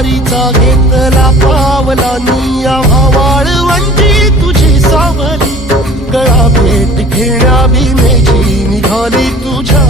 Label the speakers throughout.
Speaker 1: वारीचा घेतला पावलानी आवाळ म्हणजे तुझी सावली. गळा भेट घेण्या भीमेची निघाली तुझ्या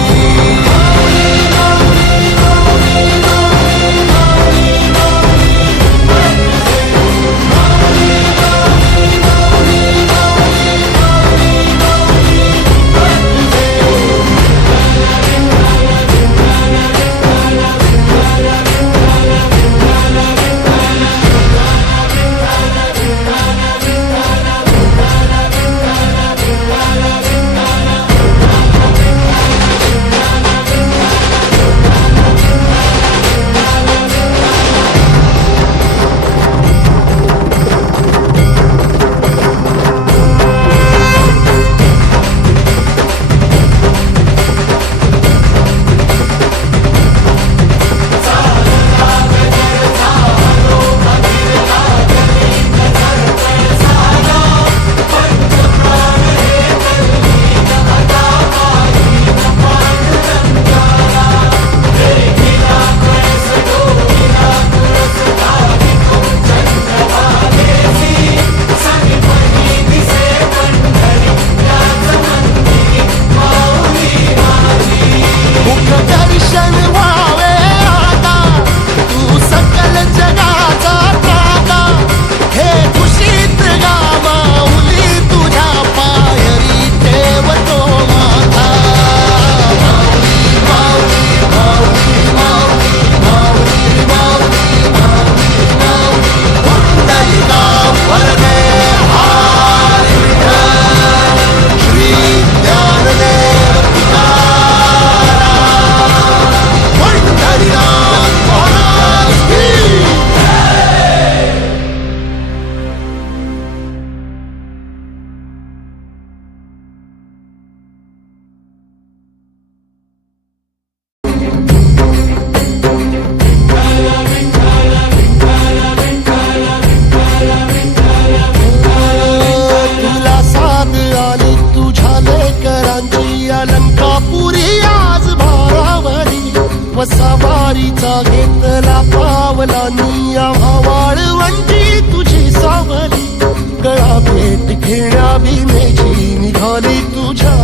Speaker 1: खेळावी मेची निघाली तुझ्या